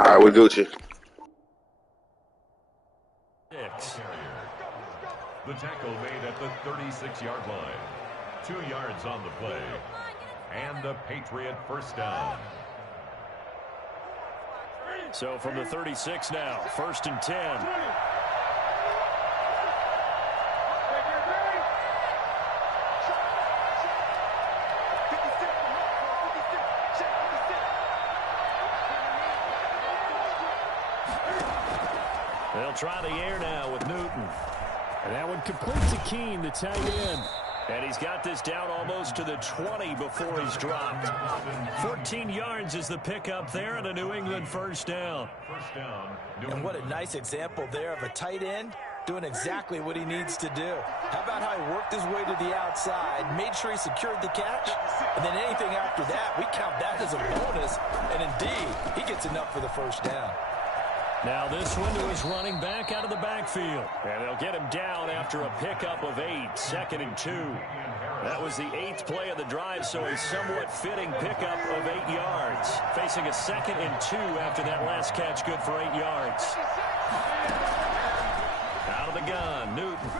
All right, we Gucci. The tackle made at the 36-yard line. 2 yards on the play. And a Patriot first down. So from the 36 now, 1st and 10. They'll try the air now with Newton. And that one complete to Keene, the tight end. And he's got this down almost to the 20 before he's dropped. 14 yards is the pickup there and a New England first down. And what a nice example there of a tight end doing exactly what he needs to do. How about how he worked his way to the outside, made sure he secured the catch, and then anything after that, we count that as a bonus. And indeed, he gets enough for the first down. Now this one to his running back out of the backfield. And they'll get him down after a pickup of 8, 2nd and 2. That was the 8th play of the drive, so a somewhat fitting pickup of 8 yards. Facing a 2nd and 2 after that last catch, good for 8 yards. Out of the gun, Newton.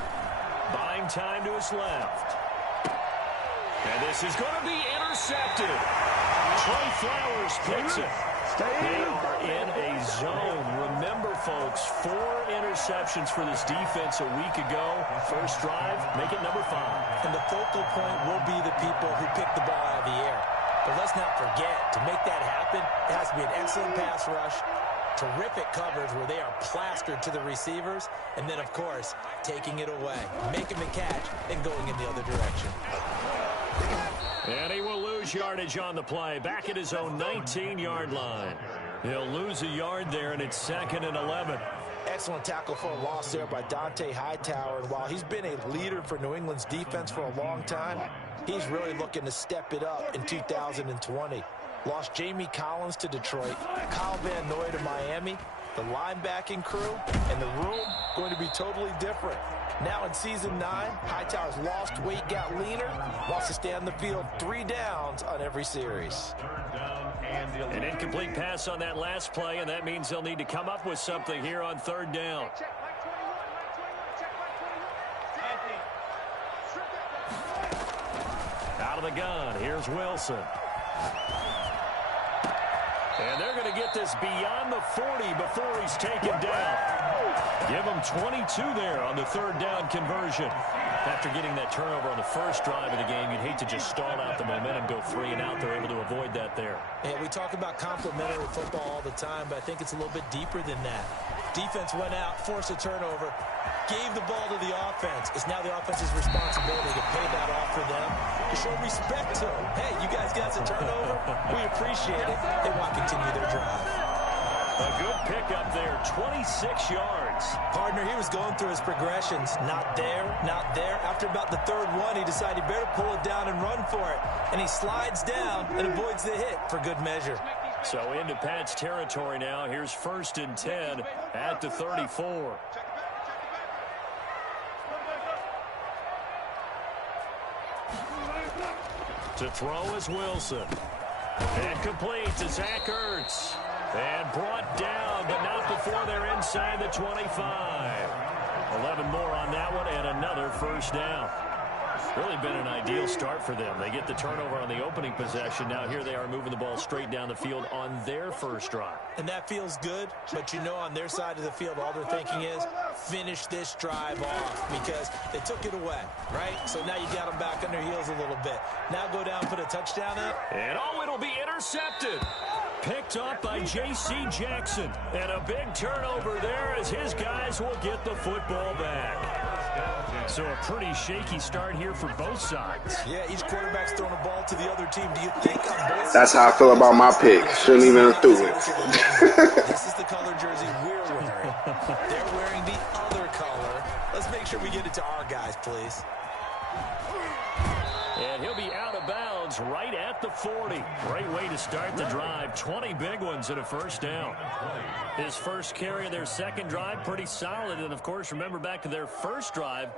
Buying time to his left. And this is going to be intercepted. Trey Flowers picks it. They are in a zone. Remember, folks, 4 interceptions for this defense a week ago. First drive, make it number 5. And the focal point will be the people who pick the ball out of the air. But let's not forget, to make that happen, it has to be an excellent pass rush, terrific coverage where they are plastered to the receivers, and then, of course, taking it away, making the catch, and going in the other direction. And he will lose yardage on the play. Back at his own 19-yard line. He'll lose a yard there, and it's 2nd and 11. Excellent tackle for a loss there by Dont'a Hightower. And while he's been a leader for New England's defense for a long time, he's really looking to step it up in 2020. Lost Jamie Collins to Detroit, Kyle Van Noy to Miami, the linebacking crew, and the room going to be totally different. Now in Season 9, Hightower's lost weight, got leaner, wants to stay on the field 3 downs on every series. An incomplete pass on that last play, and that means they'll need to come up with something here on 3rd down. Out of the gun, here's Wilson. And they're going to get this beyond the 40 before he's taken down. Give him 22 there on the 3rd down conversion. After getting that turnover on the first drive of the game, you'd hate to just stall out the momentum, go 3 and out. They're able to avoid that there. Yeah, we talk about complementary football all the time, but I think it's a little bit deeper than that. Defense went out, forced a turnover, gave the ball to the offense. It's now the offense's responsibility to pay that off for them, to show respect to them. Hey, you guys got some turnover? We appreciate it. They want to continue their drive. A good pickup there, 26 yards. Partner, he was going through his progressions. Not there, not there. After about the 3rd one, he decided he better pull it down and run for it. And he slides down and avoids the hit for good measure. So into Pat's territory now. Here's 1st and 10 at the 34. To throw is Wilson. And complete to Zach Ertz. And brought down, but not before they're inside the 25. 11 more on that one, and another first down. Really been an ideal start for them. They get the turnover on the opening possession. Now here they are moving the ball straight down the field on their first drive. And that feels good, but you know on their side of the field, all they're thinking is finish this drive off because they took it away, right? So now you got them back on their heels a little bit. Now go down, put a touchdown up. And it'll be intercepted. Picked up by J.C. Jackson. And a big turnover there as his guys will get the football back. So a pretty shaky start here for both sides. Yeah, each quarterback's throwing a ball to the other team. Do you think on both sides? That's how I feel about my pick. Shouldn't even have threw it. This is the color jersey we're wearing. They're wearing the other color. Let's make sure we get it to our guys, please. And he'll be out of bounds right at the 40. Great way to start the drive. 20 big ones and a first down. His first carry of their second drive, pretty solid. And, of course, remember back to their first drive,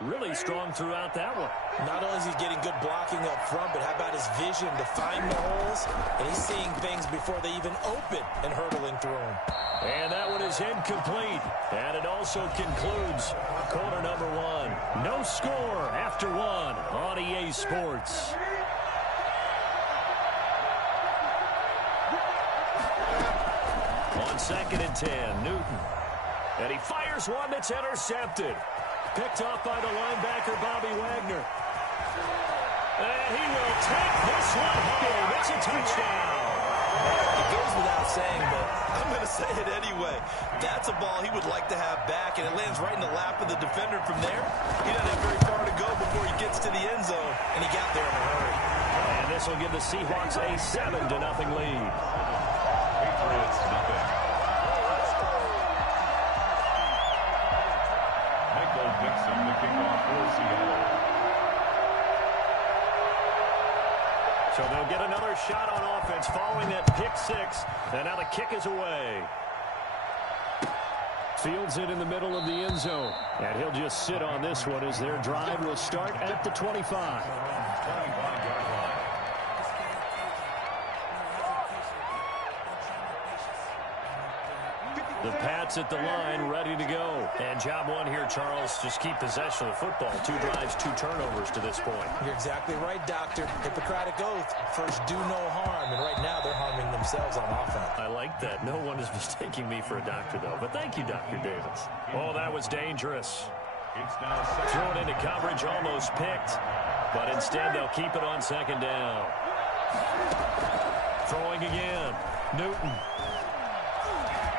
really strong throughout that one. Not only is he getting good blocking up front, but how about his vision to find the holes? And he's seeing things before they even open and hurdling through them. And that one is incomplete. And it also concludes quarter number one. No score after one on EA Sports. On 2nd and 10, Newton. And he fires one that's intercepted. Picked off by the linebacker, Bobby Wagner. And he will take this one home. It's a touchdown. It goes without saying, but I'm going to say it anyway. That's a ball he would like to have back, and it lands right in the lap of the defender from there. He doesn't have very far to go before he gets to the end zone, and he got there in a hurry. And this will give the Seahawks a 7-0 lead. Patriots nothing. Michael Dixon, the kickoff for Seattle. So they'll get another shot on offense following that pick six. And now the kick is away. Fields it in the middle of the end zone. And he'll just sit on this one as their drive will start at the 25. The Pats at the line, ready to go. And job one here, Charles, just keep possession of the football. 2 drives, 2 turnovers to this point. You're exactly right, Doctor. Hippocratic oath. First, do no harm. And right now, they're harming themselves on offense. I like that. No one is mistaking me for a doctor, though. But thank you, Dr. Davis. Oh, that was dangerous. It's now Thrown into coverage, almost picked. But instead, they'll keep it on 2nd down. Throwing again. Newton.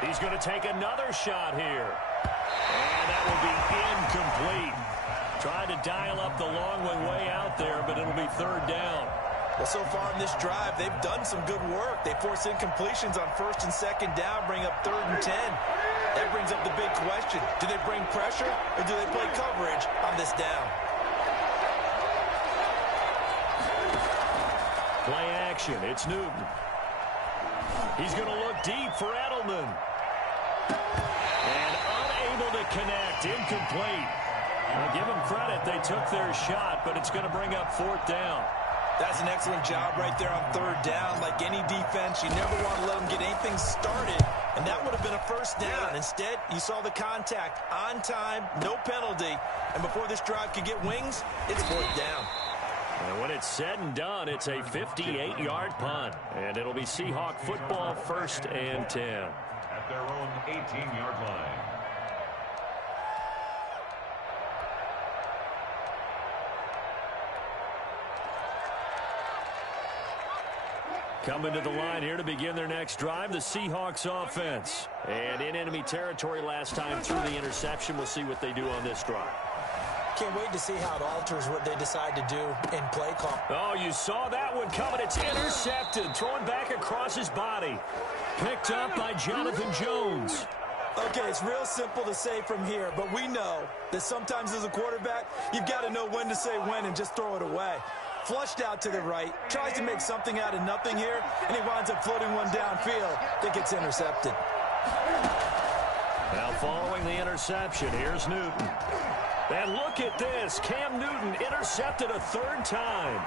He's going to take another shot here. And that will be incomplete. Tried to dial up the long one way out there, but it'll be 3rd down. Well, so far in this drive, they've done some good work. They force incompletions on 1st and 2nd down, bring up 3rd and 10. That brings up the big question. Do they bring pressure, or do they play coverage on this down? Play action. It's Newton. He's going to look deep for Edelman. And unable to connect. Incomplete. Well, give them credit. They took their shot, but it's going to bring up 4th down. That's an excellent job right there on 3rd down. Like any defense, you never want to let them get anything started. And that would have been a 1st down. Instead, you saw the contact on time, no penalty. And before this drive could get wings, it's 4th down. And when it's said and done, it's a 58-yard punt. And it'll be Seahawk football, 1st and 10. at their own 18-yard line. Coming to the line here to begin their next drive, the Seahawks offense. And in enemy territory last time through the interception. We'll see what they do on this drive. Can't wait to see how it alters what they decide to do in play call. Oh, you saw that one coming. It's intercepted. Thrown back across his body. Picked up by Jonathan Jones. Okay, it's real simple to say from here, but we know that sometimes as a quarterback, you've got to know when to say when and just throw it away. Flushed out to the right, tries to make something out of nothing here, and he winds up floating one downfield that gets intercepted. Now following the interception, here's Newton. And look at this. Cam Newton intercepted a third time.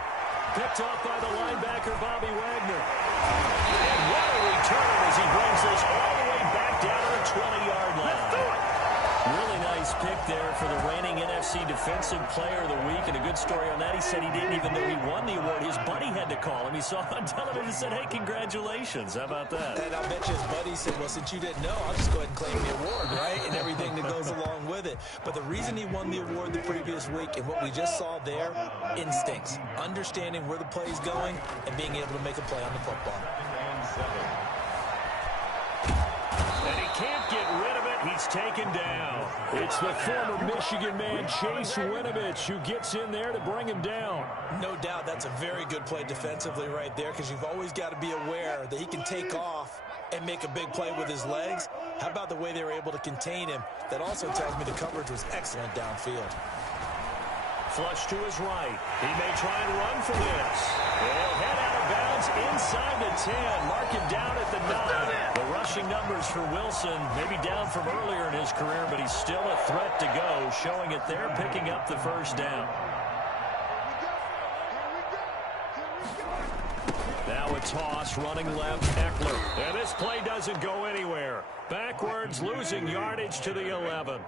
Picked off by the linebacker, Bobby Wagner. And what a return as he brings this all the way back down to the 20-yard line. Really nice pick there for the reigning NFC Defensive Player of the Week. And a good story on that. He said he didn't even know he won the award. His buddy had to call him. He saw it on television and said, hey, congratulations. How about that? And I'll bet you his buddy said, well, since you didn't know, I'll just go ahead and claim the award, right? And everything that goes along with it. But the reason he won the award the previous week and what we just saw there, instincts. Understanding where the play is going and being able to make a play on the football. And he can't get rid of it. He's taken down. It's the former Michigan man, Chase Winovich, who gets in there to bring him down. No doubt that's a very good play defensively right there because you've always got to be aware that he can take off and make a big play with his legs. How about the way they were able to contain him? That also tells me the coverage was excellent downfield. Flush to his right. He may try and run for this. He'll head out of bounds inside the 10. Mark him down at the 9. The rushing numbers for Wilson maybe down from earlier in his career, but he's still a threat to go, showing it there, picking up the first down. Now a toss, running left, Ekeler. And this play doesn't go anywhere. Backwards, losing yardage to the 11.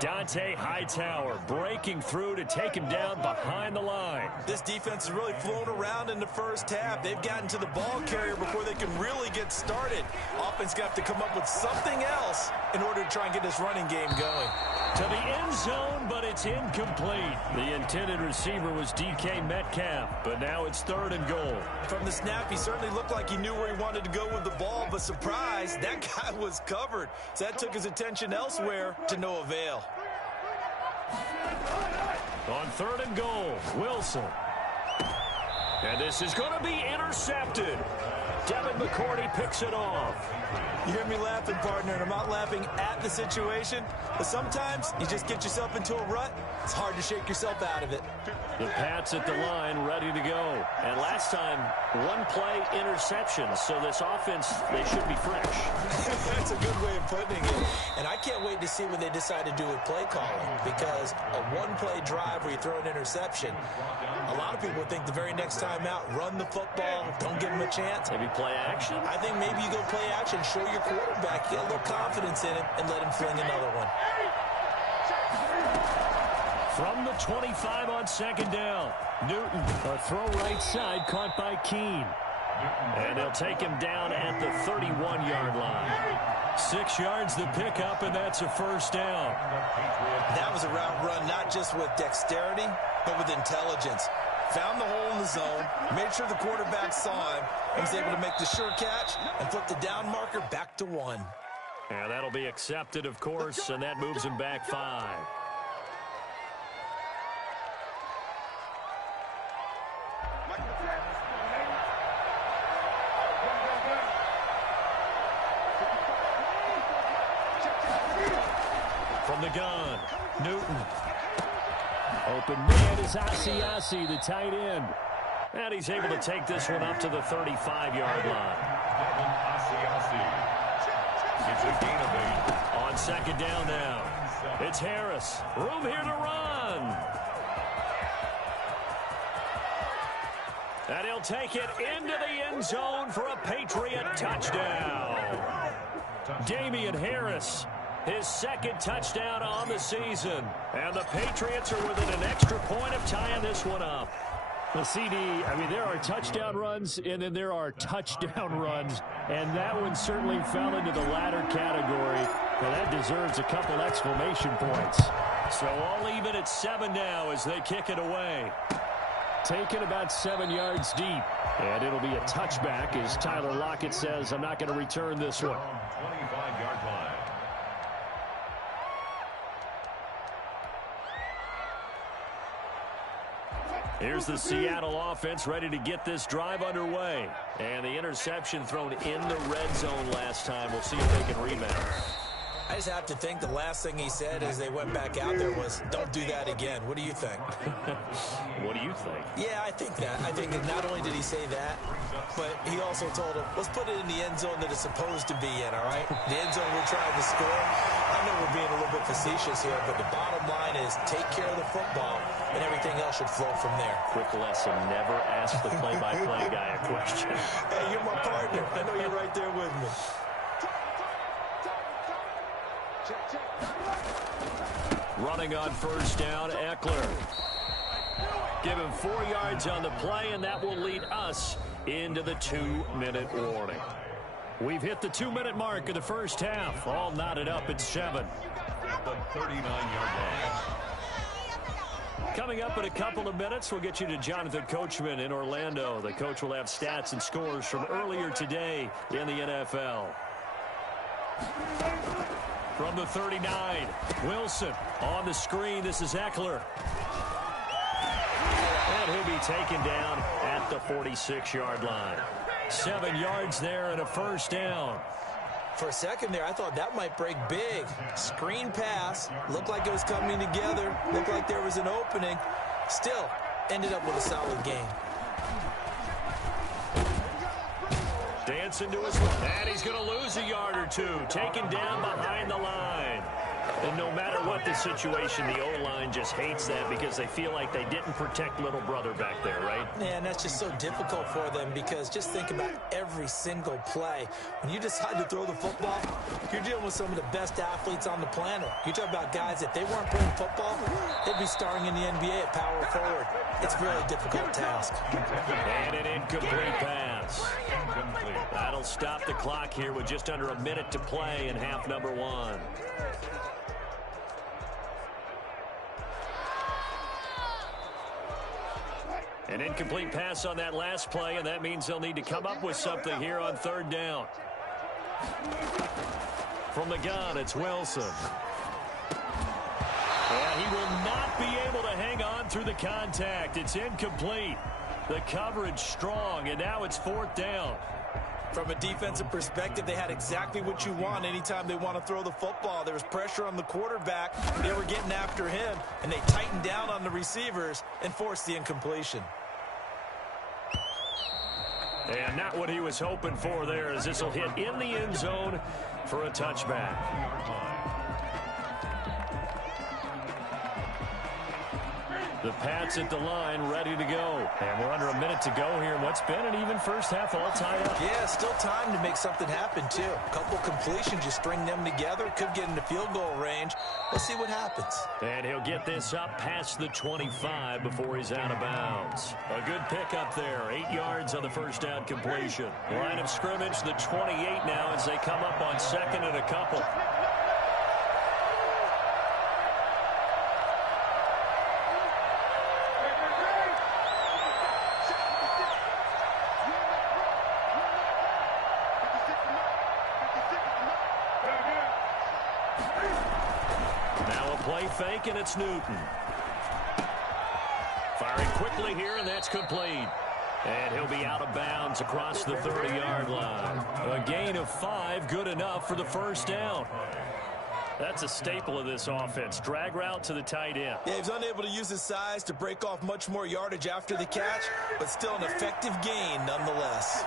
Dont'a Hightower breaking through to take him down behind the line. This defense has really flown around in the first half. They've gotten to the ball carrier before they can really get started. Offense got to come up with something else in order to try and get this running game going. To the end zone, but it's incomplete. The intended receiver was DK Metcalf, but now it's 3rd and goal. From the snap, he certainly looked like he knew where he wanted to go with the ball, but surprise, that guy was covered. So that took his attention elsewhere to no avail. On 3rd and goal, Wilson. And this is going to be intercepted. Devin McCourty picks it off. You hear me laughing, partner, and I'm not laughing at the situation, but sometimes you just get yourself into a rut. It's hard to shake yourself out of it. The Pats at the line, ready to go. And last time, 1-play interception, so this offense, they should be fresh. That's a good way of putting it. And I can't wait to see what they decide to do with play calling, because a 1-play drive where you throw an interception, a lot of people think the very next time out, run the football, don't give them a chance. Maybe play action? I think maybe you go play action, show your quarterback, get a little confidence in him, and let him fling another one. From the 25 on 2nd down, Newton, a throw right side, caught by Keene. And they'll take him down at the 31-yard line. 6 yards the pickup, and that's a first down. That was a route run, not just with dexterity, but with intelligence. Found the hole in the zone, made sure the quarterback saw him, and was able to make the sure catch and flip the down marker back to 1. And that'll be accepted, of course, and that moves him back 5. From the gun, Newton. Open man is Asiasi, the tight end. And he's able to take this one up to the 35-yard line. It's a gain of 8. On 2nd down now. It's Harris. Room here to run. And he'll take it into the end zone for a Patriot touchdown. Damian Harris, his 2nd touchdown on the season. And the Patriots are within an extra point of tying this one up. Well, CD, I mean, there are touchdown runs, and then there are touchdown runs, and that one certainly fell into the latter category. Well, that deserves a couple exclamation points. So all even at 7 now as they kick it away. Taken about 7 yards deep, and it'll be a touchback as Tyler Lockett says, I'm not going to return this one. 25-yard line. Here's the Seattle offense ready to get this drive underway. And the interception thrown in the red zone last time. We'll see if they can rebound. I just have to think the last thing he said as they went back out there was, don't do that again. What do you think? What do you think? Yeah, I think that. I think that not only did he say that, but he also told him, let's put it in the end zone that it's supposed to be in, all right? The end zone we're trying to score. I know we're being a little bit facetious here, but the bottom line is take care of the football, and everything else should flow from there. Quick lesson, never ask the play-by-play guy a question. Hey, you're my partner. I know you're right there with me. Running on 1st down, Ekeler. Give him 4 yards on the play, and that will lead us into the 2-minute warning. We've hit the 2-minute mark of the first half. All knotted up at 7. The 39-yard line. Coming up in a couple of minutes, we'll get you to Jonathan Coachman in Orlando. The coach will have stats and scores from earlier today in the NFL. From the 39, Wilson on the screen. This is Ekeler. And he'll be taken down at the 46-yard line. 7 yards there and a first down. For a second there, I thought that might break big. Screen pass. Looked like it was coming together. Looked like there was an opening. Still, ended up with a solid game. Dancing to his left. And he's going to lose a yard or two. Taken down behind the line. And no matter what the situation, the O-line just hates that because they feel like they didn't protect little brother back there, right? Yeah, and that's just so difficult for them because just think about every single play. When you decide to throw the football, you're dealing with some of the best athletes on the planet. You talk about guys, if they weren't playing football, they'd be starring in the NBA at power forward. It's a really difficult task. And an incomplete pass. That'll stop the clock here with just under a minute to play in half number 1. An incomplete pass on that last play, and that means they'll need to come up with something here on 3rd down. From the gun, it's Wilson. And he will not be able to hang on through the contact. It's incomplete. The coverage strong, and now it's 4th down. From a defensive perspective, they had exactly what you want anytime they want to throw the football. There was pressure on the quarterback. They were getting after him, and they tightened down on the receivers and forced the incompletion. And not what he was hoping for there, as this will hit in the end zone for a touchback. The Pats at the line, ready to go. And we're under a minute to go here in what's been an even first half, all tied up. Yeah, still time to make something happen, too. A couple completions, you string them together, could get into field goal range. Let's see what happens. And he'll get this up past the 25 before he's out of bounds. A good pickup there, 8 yards on the first down completion. Line of scrimmage, the 28 now as they come up on 2nd and a couple. Fake, and it's Newton. Firing quickly here, and that's complete. And he'll be out of bounds across the 30-yard line. A gain of 5, good enough for the first down. That's a staple of this offense. Drag route to the tight end. Yeah, he's unable to use his size to break off much more yardage after the catch, but still an effective gain nonetheless.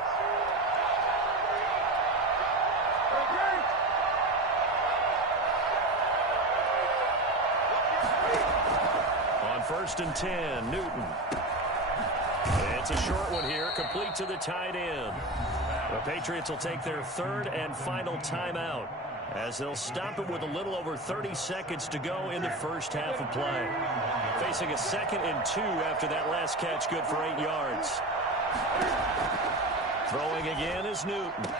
First and 10, Newton. It's a short one here, complete to the tight end. The Patriots will take their 3rd and final timeout as they'll stop it with a little over 30 seconds to go in the first half of play. Facing a 2nd and 2 after that last catch, good for 8 yards. Throwing again is Newton.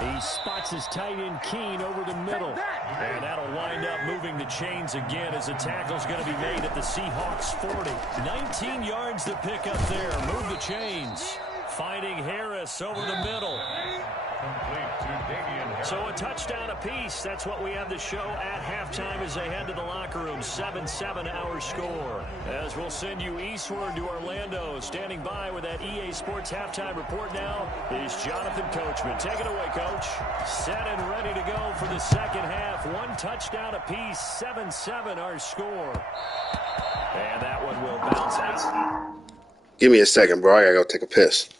He spots his tight end Keene over the middle. And that'll wind up moving the chains again as the tackle's going to be made at the Seahawks 40. 19 yards to pick up there. Move the chains. Finding Harris over the middle. So a touchdown apiece. That's what we have to show at halftime as they head to the locker room. 7-7 our score. As we'll send you eastward to Orlando. Standing by with that EA Sports halftime report now is Jonathan Coachman. Take it away, Coach. Set and ready to go for the second half. 1 touchdown apiece. 7-7 our score. And that one will bounce out. Give me a second, bro. I gotta go take a piss.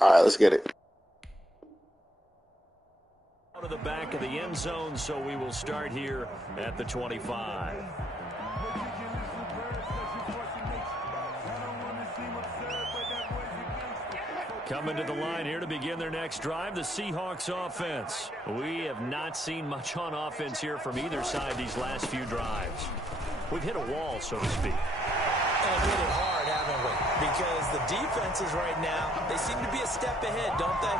All right, let's get it. Out of the back of the end zone, so we will start here at the 25. Coming to the line here to begin their next drive, the Seahawks offense. We have not seen much on offense here from either side these last few drives. We've hit a wall, so to speak. And hit it hard, haven't we? Because the defenses right now, they seem to be a step ahead, don't they?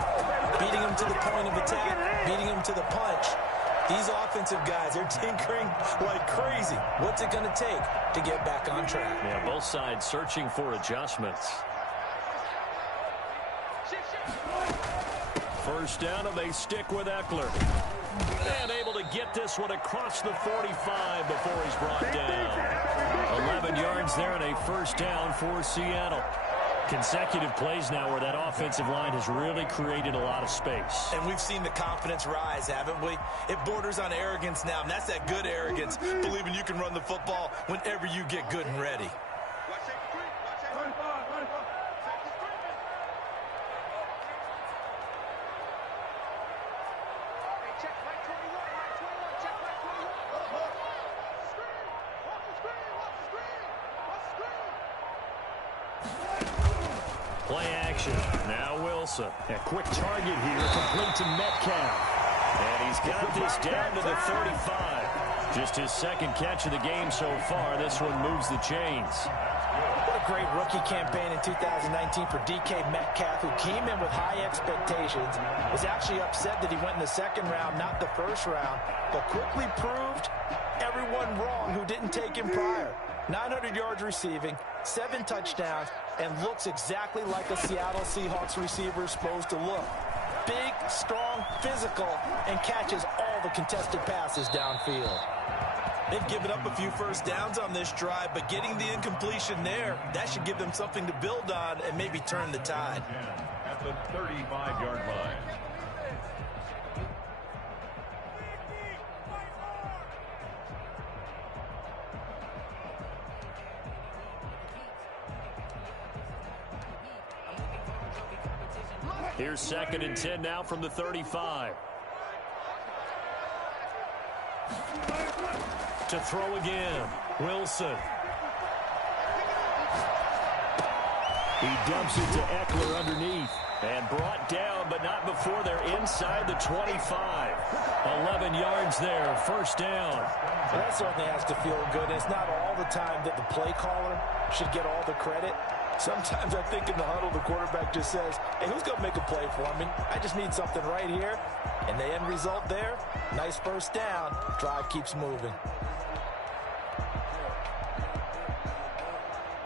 Beating them to the point of attack, beating them to the punch. These offensive guys, they're tinkering like crazy. What's it going to take to get back on track? Yeah, both sides searching for adjustments. First down, and they stick with Eckler. And able to get this one across the 45 before he's brought down. 11 yards there and a first down for Seattle. Consecutive plays now where that offensive line has really created a lot of space. And we've seen the confidence rise, haven't we? It borders on arrogance now, and that's that good arrogance, believing you can run the football whenever you get good and ready. Play action. Now Wilson. A quick target here, complete to Metcalf. And he's got this down to the 35. Just his second catch of the game so far. This one moves the chains. What a great rookie campaign in 2019 for DK Metcalf, who came in with high expectations, was actually upset that he went in the second round, not the first round, but quickly proved everyone wrong who didn't take him prior. 900 yards receiving, 7 touchdowns, and looks exactly like a Seattle Seahawks receiver is supposed to look. Big, strong, physical, and catches all the contested passes downfield. They've given up a few first downs on this drive, but getting the incompletion there, that should give them something to build on and maybe turn the tide. At the 35-yard line. Here's 2nd and 10 now from the 35. To throw again, Wilson. He dumps it to Eckler underneath. And brought down, but not before they're inside the 25. 11 yards there, first down. Well, that certainly has to feel good. It's not all the time that the play caller should get all the credit. Sometimes I think in the huddle, the quarterback just says, hey, who's going to make a play for me? I just need something right here. And the end result there, nice first down. Drive keeps moving.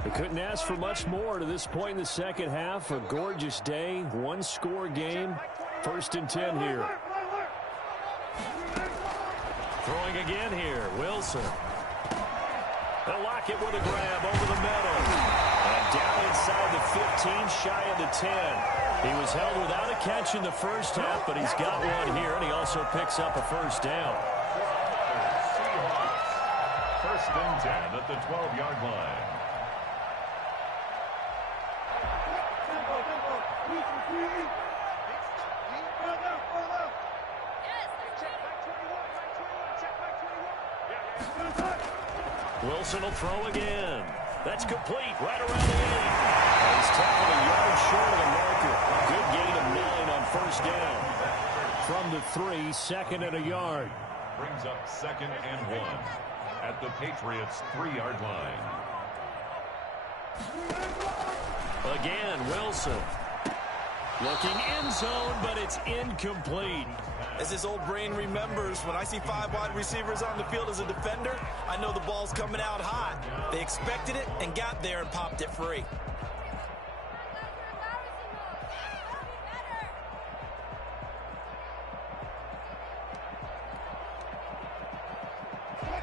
They couldn't ask for much more to this point in the second half. A gorgeous day, one-score game. 1st and 10 here. Throwing again here, Wilson. They'll lock it with a grab over the middle. And down inside the 15, shy of the 10. He was held without a catch in the first half, but he's got one here, and he also picks up a first down. First and 10 at the 12-yard line. Wilson will throw again. That's complete right around the 8. He's tackled a yard short of the marker. Good gain of 9 on first down. From the 3, 2nd and a yard. Brings up 2nd and 1 at the Patriots' 3-yard line. Again, Wilson. Looking end zone, but it's incomplete. As his old brain remembers, when I see 5 wide receivers on the field as a defender, I know the ball's coming out hot. They expected it and got there and popped it free.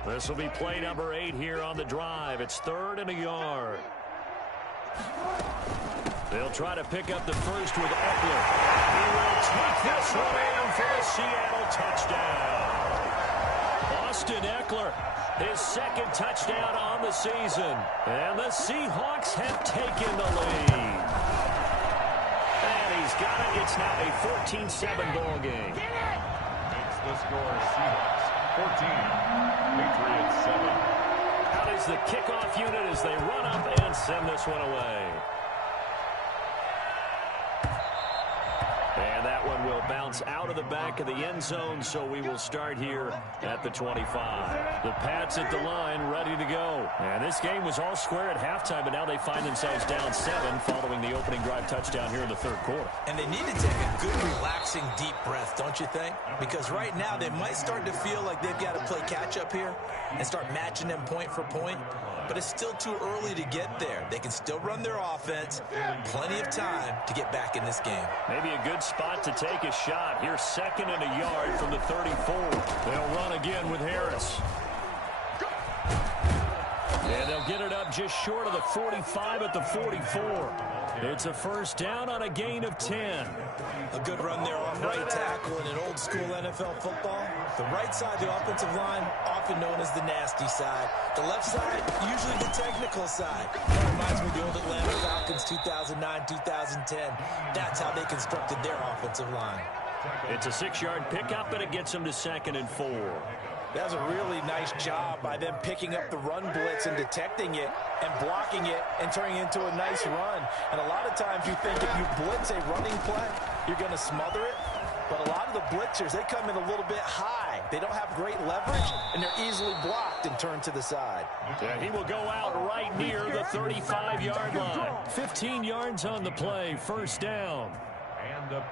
This will be play number 8 here on the drive. It's 3rd and a yard. They'll try to pick up the first with Eckler. He will take this one in for the Seattle touchdown. Austin Eckler, his 2nd touchdown on the season. And the Seahawks have taken the lead. And he's got it. It's now a 14-7 ball game. Makes the score Seahawks 14, Patriots 7. Out is the kickoff unit as they run up and send this one away. will bounce out of the back of the end zone, so we will start here at the 25. The Pats at the line, ready to go. And this game was all square at halftime, but now they find themselves down 7 following the opening drive touchdown here in the third quarter. And they need to take a good, relaxing, deep breath, don't you think? Because right now they might start to feel like they've got to play catch-up here and start matching them point for point. But it's still too early to get there. They can still run their offense. Plenty of time to get back in this game. Maybe a good spot to take a shot. Here's 2nd and a yard from the 34. They'll run again with Harris. And they'll get it up just short of the 45 at the 44. It's a first down on a gain of 10. A good run there off right tackle in an old-school NFL football. The right side, the offensive line, often known as the nasty side. The left side, usually the technical side. That reminds me of the old Atlanta Falcons 2009-2010. That's how they constructed their offensive line. It's a 6-yard pickup, and it gets them to 2nd and 4. That was a really nice job by them picking up the run blitz and detecting it and blocking it and turning it into a nice run. And a lot of times you think if you blitz a running play, you're going to smother it. But a lot of the blitzers, they come in a little bit high. They don't have great leverage, and they're easily blocked and turned to the side. Yeah, he will go out right near the 35-yard line. 15 yards on the play, first down.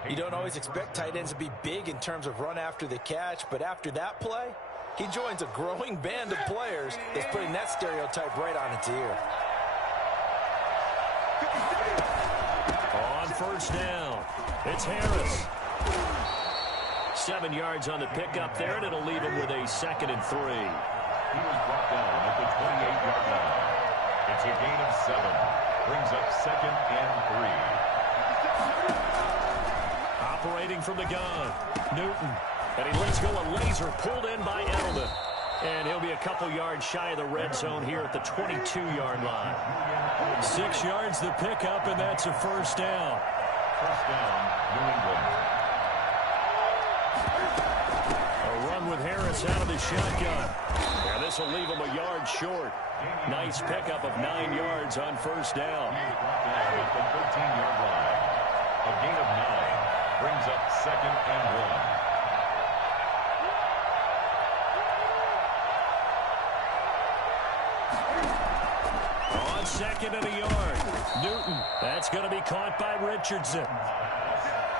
You don't always expect tight ends to be big in terms of run after the catch, but after that play, he joins a growing band of players that's putting that stereotype right on its ear. On first down, it's Harris. 7 yards on the pickup there, and it'll leave him with a 2nd and 3. He was brought down at the 28-yard line. It's a gain of 7. Brings up 2nd and 3. Operating from the gun, Newton. And he lets go a laser pulled in by Edelman. And he'll be a couple yards shy of the red zone here at the 22-yard line. 6 yards the pickup, and that's a first down. First down, New England. A run with Harris out of the shotgun. Yeah, this will leave him a yard short. Nice pickup of 9 yards on first down. At the 13-yard line. A gain of 9. Brings up 2nd and 1. On 2nd and a yard. Newton. That's going to be caught by Richardson.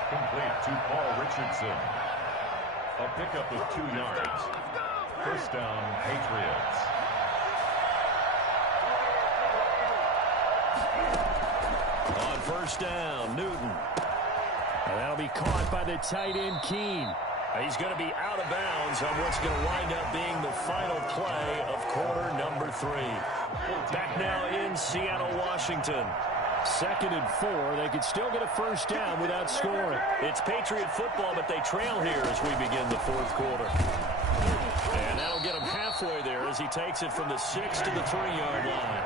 Complete to Paul Richardson. A pickup of 2 yards. First down, Patriots. On first down, Newton. And that'll be caught by the tight end, Keene. He's going to be out of bounds on what's going to wind up being the final play of quarter number 3. Back now in Seattle, Washington. 2nd and 4. They could still get a first down without scoring. It's Patriot football, but they trail here as we begin the fourth quarter. And that'll get him halfway there as he takes it from the 6 to the 3-yard line.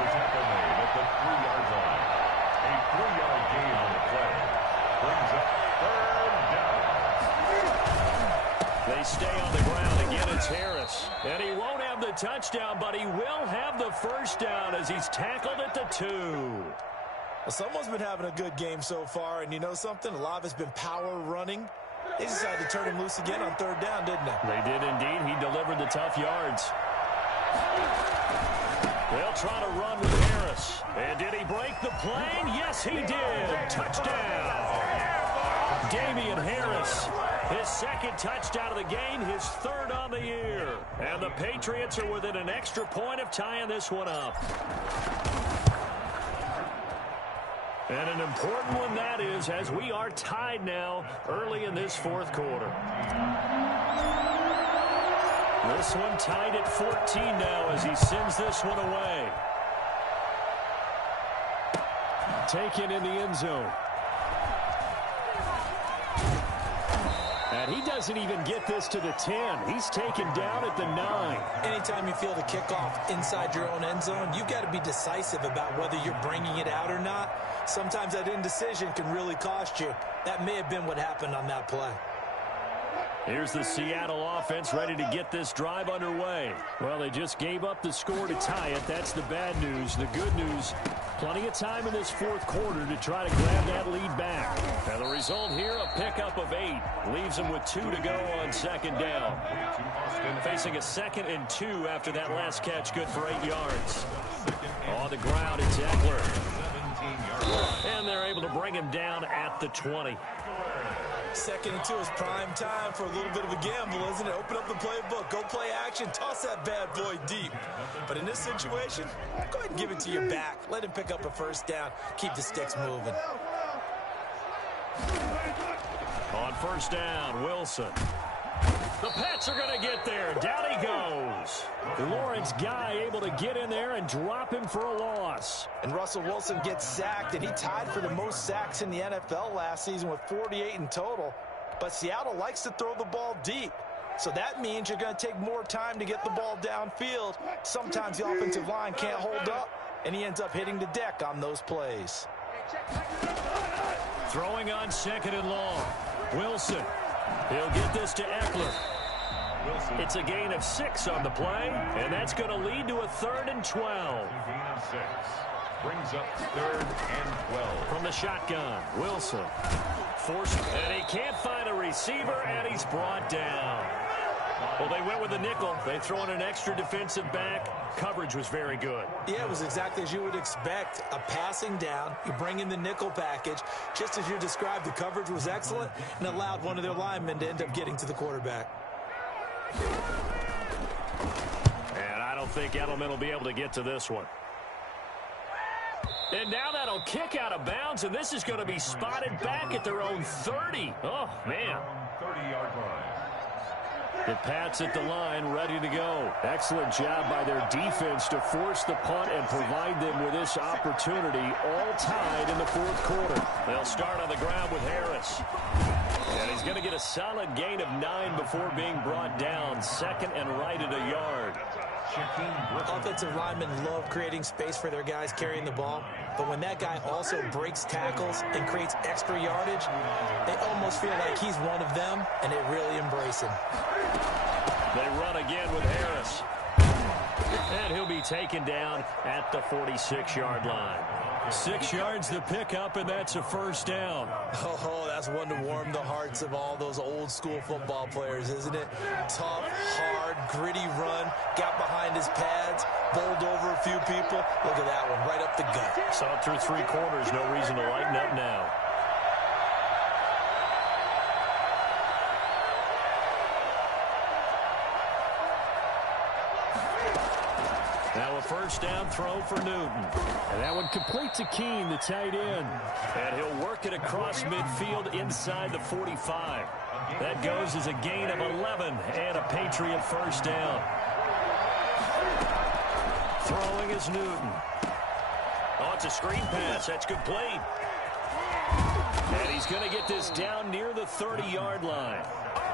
The tackle made at the 3-yard line. A 3-yard gain on the play. Brings up 3rd down. They stay on the ground. Again, it's Harris. And he won't have the touchdown, but he will have the first down as he's tackled at the 2. Well, someone's been having a good game so far, and you know something? A lot of it's been power running. They decided to turn him loose again on 3rd down, didn't they? They did indeed. He delivered the tough yards. They'll try to run with Harris. And did he break the plane? Yes, he did. Touchdown. Damian Harris. His 2nd touchdown of the game, his 3rd on the year. And the Patriots are within an extra point of tying this one up. And an important one that is, as we are tied now early in this fourth quarter. This one tied at 14 now as he sends this one away. Taken in the end zone. And he doesn't even get this to the 10. He's taken down at the 9. Anytime you feel the kickoff inside your own end zone, you've got to be decisive about whether you're bringing it out or not. Sometimes that indecision can really cost you. That may have been what happened on that play. Here's the Seattle offense ready to get this drive underway. Well, they just gave up the score to tie it. That's the bad news. The good news, Plenty of time in this fourth quarter to try to grab that lead back. And the result here, a pickup of 8. Leaves them with 2 to go on second down. Facing a 2nd and 2 after that last catch, good for 8 yards. On the ground, it's Eckler. And they're able to bring him down at the 20. 2nd and 2 is prime time for a little bit of a gamble, isn't it? Open up the playbook, go play action, toss that bad boy deep. But in this situation, go ahead and give it to your back. Let him pick up a first down. Keep the sticks moving. On first down, Wilson. The Pats are going to get there. Down he goes. Lawrence Guy able to get in there and drop him for a loss. And Russell Wilson gets sacked, and he tied for the most sacks in the NFL last season with 48 in total. But Seattle likes to throw the ball deep. So that means you're going to take more time to get the ball downfield. Sometimes the offensive line can't hold up, and he ends up hitting the deck on those plays. Throwing on 2nd and long. Wilson. He'll get this to Eckler. It's a gain of 6 on the play, and that's going to lead to a 3rd and 12. Gain of 6. Brings up 3rd and 12. From the shotgun, Wilson. Forced, and he can't find a receiver, and he's brought down. Well, they went with the nickel. They throw in an extra defensive back. Coverage was very good. Yeah, it was exactly as you would expect. A passing down. You bring in the nickel package. Just as you described, the coverage was excellent and allowed one of their linemen to end up getting to the quarterback. And I don't think Edelman will be able to get to this one. And now that'll kick out of bounds, and this is going to be spotted back at their own 30. Oh, man. 30-yard line. The Pats at the line, ready to go. Excellent job by their defense to force the punt and provide them with this opportunity, all tied in the fourth quarter. They'll start on the ground with Harris. And he's going to get a solid gain of 9 before being brought down. 2nd and right at a yard. Offensive linemen love creating space for their guys carrying the ball, but when that guy also breaks tackles and creates extra yardage, they almost feel like he's one of them, and they really embrace him. They run again with Harris. And he'll be taken down at the 46-yard line. 6 yards to pick up, and that's a first down. Oh, that's one to warm the hearts of all those old-school football players, isn't it? Tough, hard, gritty run, got behind his pads, bowled over a few people. Look at that one, right up the gut. Saw it through 3 quarters, no reason to lighten up now. Now a first down throw for Newton. And that one complete to Keene, the tight end. And he'll work it across midfield inside the 45. That goes as a gain of 11 and a Patriot first down. Throwing is Newton. Oh, it's a screen pass. That's complete. And he's going to get this down near the 30-yard line.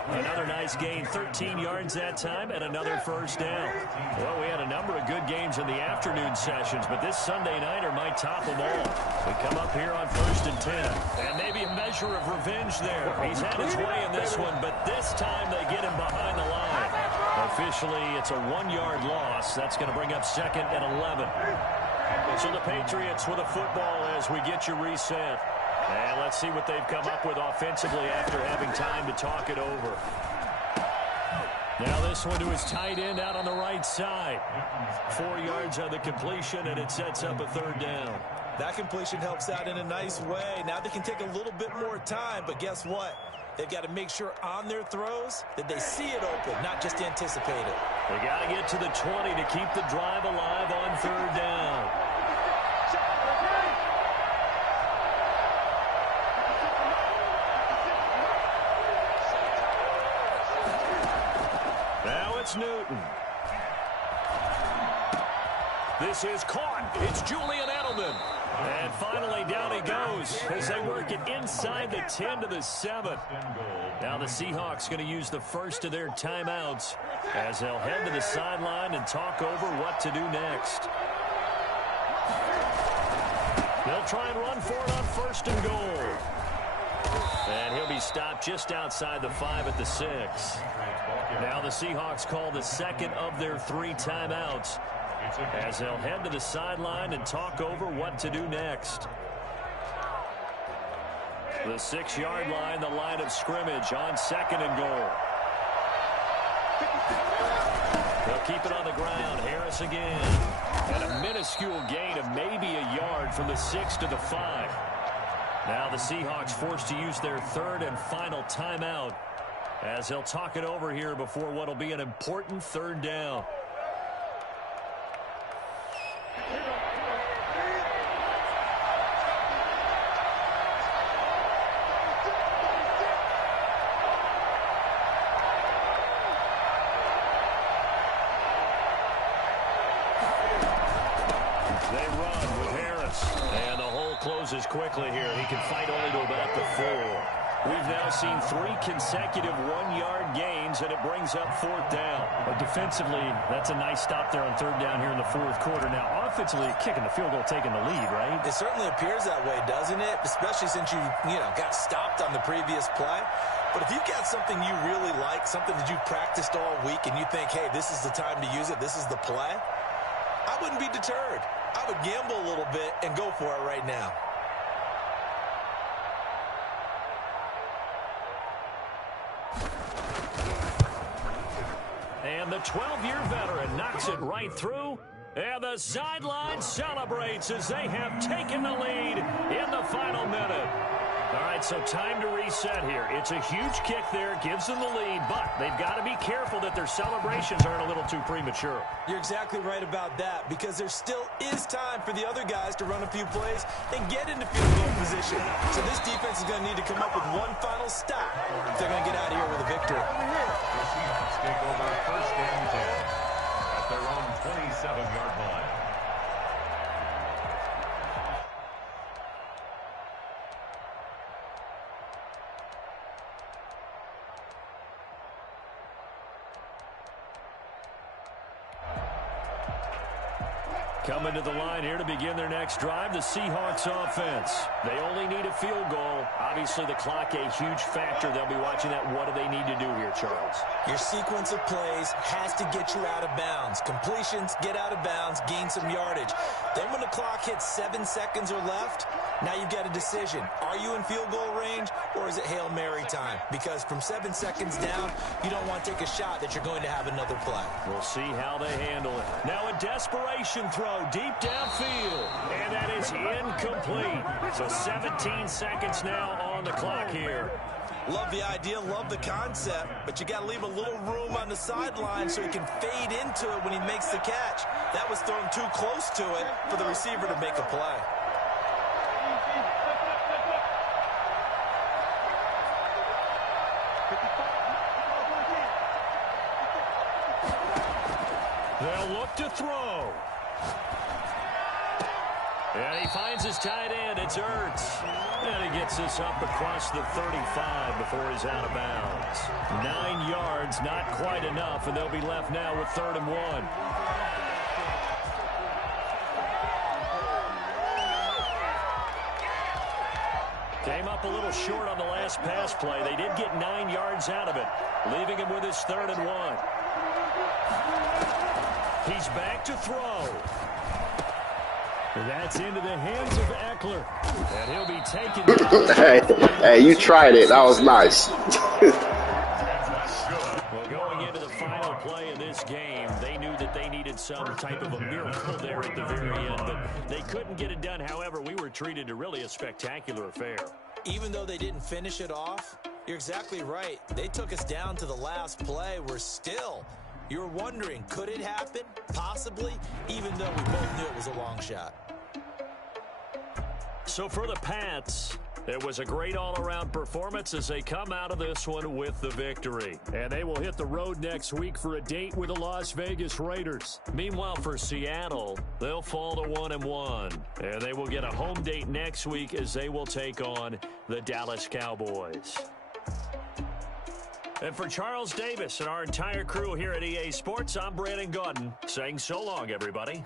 Another nice gain, 13 yards that time, and another first down. Well, we had a number of good games in the afternoon sessions, but this Sunday nighter might top them all. We come up here on 1st and 10, and maybe a measure of revenge there. He's had his way in this one, but this time they get him behind the line. Officially, it's a 1-yard loss. That's going to bring up 2nd and 11. So the Patriots with a football as we get you reset. And let's see what they've come up with offensively after having time to talk it over. Now this one to his tight end out on the right side. 4 yards on the completion, and it sets up a 3rd down. That completion helps out in a nice way. Now they can take a little bit more time, but guess what? They've got to make sure on their throws that they see it open, not just anticipate it. They got to get to the 20 to keep the drive alive on 3rd down. It's Newton. This is caught. It's Julian Edelman. And finally down he goes as they work it inside the 10 to the 7. Now the Seahawks going to use the first of their timeouts as they'll head to the sideline and talk over what to do next. They'll try and run for it on 1st and goal. And he'll be stopped just outside the 5 at the 6. Now the Seahawks call the second of their 3 timeouts as they'll head to the sideline and talk over what to do next. The 6-yard line, the line of scrimmage on 2nd and goal. They'll keep it on the ground. Harris again. And a minuscule gain of maybe a yard from the 6 to the 5. Now the Seahawks forced to use their 3rd and final timeout as they'll talk it over here before what will be an important 3rd down. Closes quickly here. He can fight only to about the 4. We've now seen 3 consecutive 1-yard gains, and it brings up 4th down. But defensively, that's a nice stop there on 3rd down here in the 4th quarter. Now, offensively, kicking the field goal, taking the lead, right? It certainly appears that way, doesn't it? Especially since you got stopped on the previous play. But if you've got something you really like, something that you've practiced all week, and you think, hey, this is the time to use it, this is the play, I wouldn't be deterred. I would gamble a little bit and go for it right now. And the 12-year veteran knocks it right through. And the sideline celebrates as they have taken the lead in the final minute. All right, so time to reset here. It's a huge kick there, gives them the lead, but they've got to be careful that their celebrations aren't a little too premature. You're exactly right about that, because there still is time for the other guys to run a few plays and get into field goal position. So this defense is going to need to come up with one final stop if they're going to get out of here with a victory. The Seahawks take over 1st and 10 at their own 27-yard line. Coming to the line here to begin their next drive, the Seahawks offense. They only need a field goal. Obviously, the clock a huge factor. They'll be watching that. What do they need to do here, Charles? Your sequence of plays has to get you out of bounds. Completions, get out of bounds, gain some yardage. Then when the clock hits 7 seconds or left, now you've got a decision. Are you in field goal range, or is it Hail Mary time? Because from 7 seconds down, you don't want to take a shot that you're going to have another play. We'll see how they handle it. Now a desperation throw deep downfield, and that is incomplete. So 17 seconds now on the clock here. Love the idea, love the concept, but you got to leave a little room on the sideline so he can fade into it when he makes the catch. That was thrown too close to it for the receiver to make a play. They'll look to throw. And he finds his tight end. It's Ertz. And he gets this up across the 35 before he's out of bounds. 9 yards, not quite enough, and they'll be left now with 3rd and 1. Came up a little short on the last pass play. They did get 9 yards out of it, leaving him with his 3rd and 1. He's back to throw. That's into the hands of Eckler. And he'll be taken down. Hey, you tried it. That was nice. Well, going into the final play of this game, they knew that they needed some type of a miracle there at the very end, but they couldn't get it done. However, we were treated to really a spectacular affair. Even though they didn't finish it off, you're exactly right. They took us down to the last play. We're still... You're wondering, could it happen? Possibly, even though we both knew it was a long shot. So for the Pats, it was a great all-around performance as they come out of this one with the victory. And they will hit the road next week for a date with the Las Vegas Raiders. Meanwhile, for Seattle, they'll fall to 1-1. And they will get a home date next week as they will take on the Dallas Cowboys. And for Charles Davis and our entire crew here at EA Sports, I'm Brandon Gaudin saying so long, everybody.